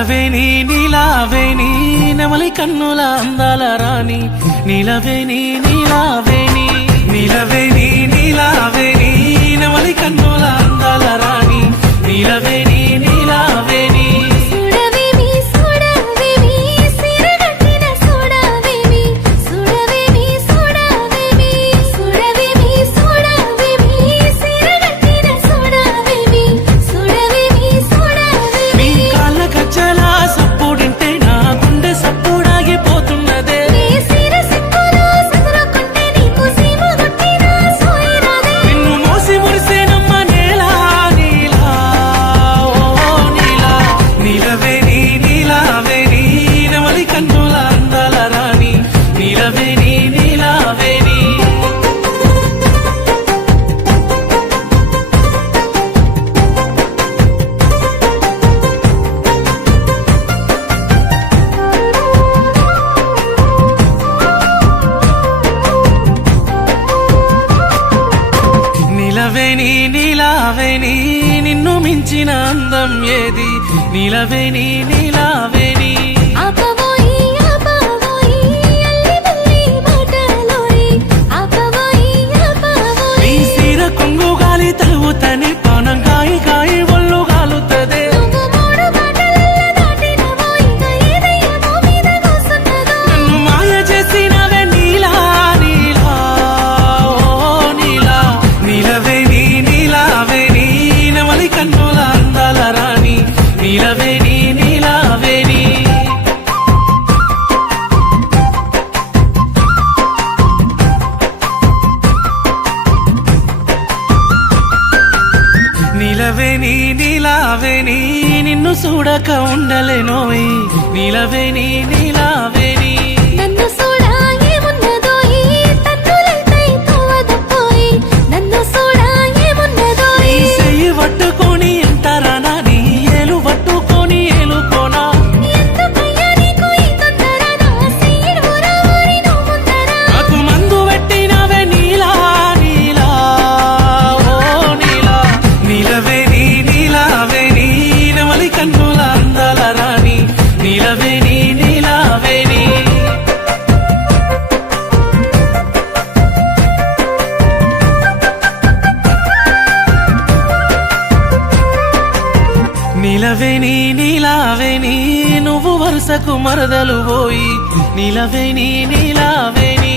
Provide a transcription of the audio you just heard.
నిలవేని నీలావేని నెమలి కన్నుల అందాల రాణి నిలవేని నీలావేని నిలవేని నీలావేని నెమలి కన్నుల అందాల రాణి నిలవేని నీలావేని నిలవేని నీలావేని నిన్ను మించిన అందం ఏది నిలవేని నీలావేని నీ సీర కొంగు గాలి తలువుతని పానం కాయి కాయి ఒళ్ళు గాలుతదే నన్ను మాయ చేసినవే నీలా నీలా ఓ నీలా నిలవేని నీలావేని నెమలి కన్నుల అందాల రాణి నిలవేని నీలావేని నిలవేని నీలావేని నిన్ను చూడక ఉండలేనోయ్ నిలవేని నీలావేని నీ చెయ్యి పట్టుకొని ఎంతరా నీ ఏలు పట్టుకొని ఏలుకోనా నాకు మందు పెట్టినవే నీలా నీలా ఓ నీలా నిలవేని నీలావేని నెమలి కన్నుల అందాల రాణి నిలవేని నీలావేని నిలవేని నీలావేని నువ్వు వరుసకు మరదలు పోయి నిలవేని నీలావేని